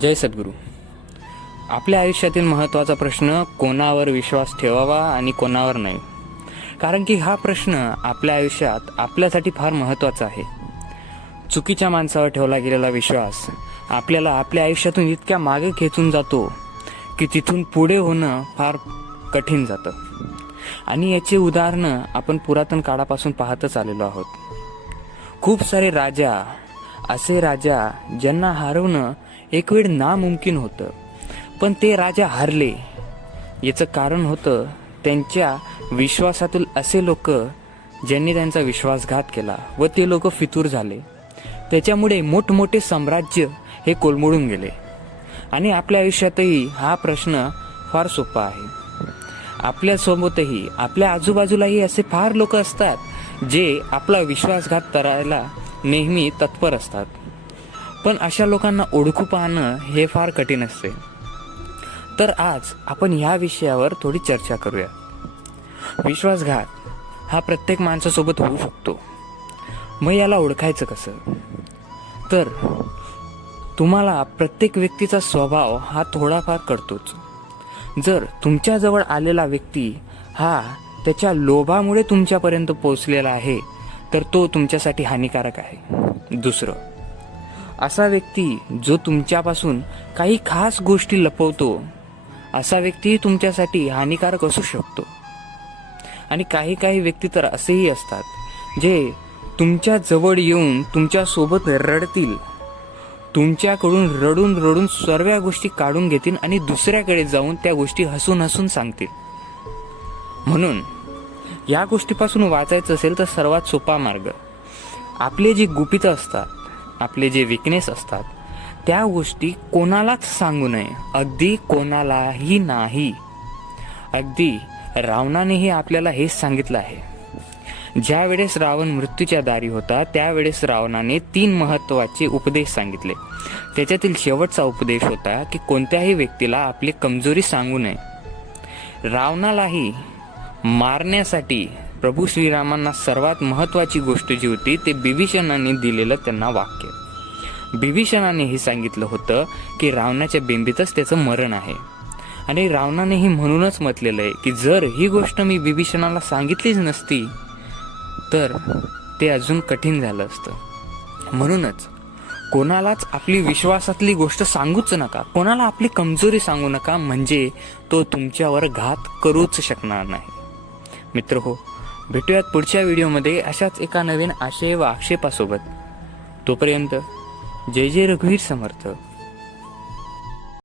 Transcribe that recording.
जय सद्गुरू. आपल्या आयुष्यातील महत्त्वाचा प्रश्न कोणावर विश्वास ठेवावा आणि कोणावर नाही. कारण की हा प्रश्न आपल्या आयुष्यात आपल्यासाठी फार महत्त्वाचा आहे. चुकीच्या माणसावर ठेवला गेलेला विश्वास आपल्याला आपल्या आयुष्यातून इतक्या मागे खेचून जातो की तिथून पुढे होणं फार कठीण जातं. आणि याची उदाहरणं आपण पुरातन काळापासून पाहतच आलेलो आहोत. खूप सारे असे राजा ज्यांना हरवणं एक वेळ नामुमकिन होतं, पण ते राजा हारले. याचं कारण होतं त्यांच्या विश्वासातील असे लोक ज्यांनी त्यांचा विश्वासघात केला व ते लोक फितूर झाले. त्याच्यामुळे मोठमोठे साम्राज्य हे कोलमडून गेले. आणि आपल्या आयुष्यातही हा प्रश्न फार सोपा आहे. आपल्यासोबतही आपल्या आजूबाजूलाही असे फार लोक असतात जे आपला विश्वासघात करायला नेहमी तत्पर असतात. पण अशा लोकांना ओळखू पाहणं हे फार कठीण असते. तर आज आपण ह्या विषयावर थोडी चर्चा करूया. विश्वासघात हा प्रत्येक माणसासोबत होऊ शकतो. मग याला ओळखायचं कसं? तर तुम्हाला प्रत्येक व्यक्तीचा स्वभाव हा थोडाफार कळतोच. जर तुमच्याजवळ आलेला व्यक्ती हा त्याच्या लोभामुळे तुमच्यापर्यंत पोहोचलेला आहे तर तो तुमच्यासाठी हानिकारक आहे. दुसरं, असा व्यक्ती जो तुमच्यापासून काही खास गोष्टी लपवतो असा व्यक्ती तुमच्यासाठी हानिकारक असू शकतो. आणि काही व्यक्ती तर असेही असतात जे तुमच्या जवळ येऊन तुमच्या सोबत रडतील, तुमच्याकडून रडून रडून सर्व गोष्टी काढून घेतील आणि दुसऱ्याकडे जाऊन त्या गोष्टी हसून हसून सांगतील. म्हणून या गोष्टीपासून वाचायचं असेल तर सर्वात सोपा मार्ग, आपले जे गुपितं असतात, आपले जे विकनेस असतात त्या गोष्टी कोणालाच सांगू नये. अगदी कोणालाही नाही. अगदी रावणानेही आपल्याला हेच सांगितलं आहे. ज्या वेळेस रावण मृत्यूच्या दारी होता त्यावेळेस रावणाने 3 महत्त्वाचे उपदेश सांगितले. त्याच्यातील शेवटचा उपदेश होता की कोणत्याही व्यक्तीला आपली कमजोरी सांगू नये. रावणालाही मारण्यासाठी प्रभू श्रीरामांना सर्वात महत्त्वाची गोष्ट जी होती ते बिभीषणाने दिलेलं त्यांना वाक्य. बिभीषणानेही सांगितलं होतं की रावणाच्या बिंबीतच त्याचं मरण आहे. आणि रावणानेही म्हणूनच म्हटलेलं आहे की जर ही गोष्ट मी बिभीषणाला सांगितलीच नसती तर ते अजून कठीण झालं असतं. म्हणूनच कोणालाच आपली विश्वासातली गोष्ट सांगूच नका, कोणाला आपली कमजोरी सांगू नका, म्हणजे तो तुमच्यावर घात करूच शकणार नाही. मित्र हो, भेटूयात पुढच्या व्हिडिओमध्ये अशाच एका नवीन आशय व आक्षेपासोबत. तोपर्यंत जय जय रघुवीर समर्थ.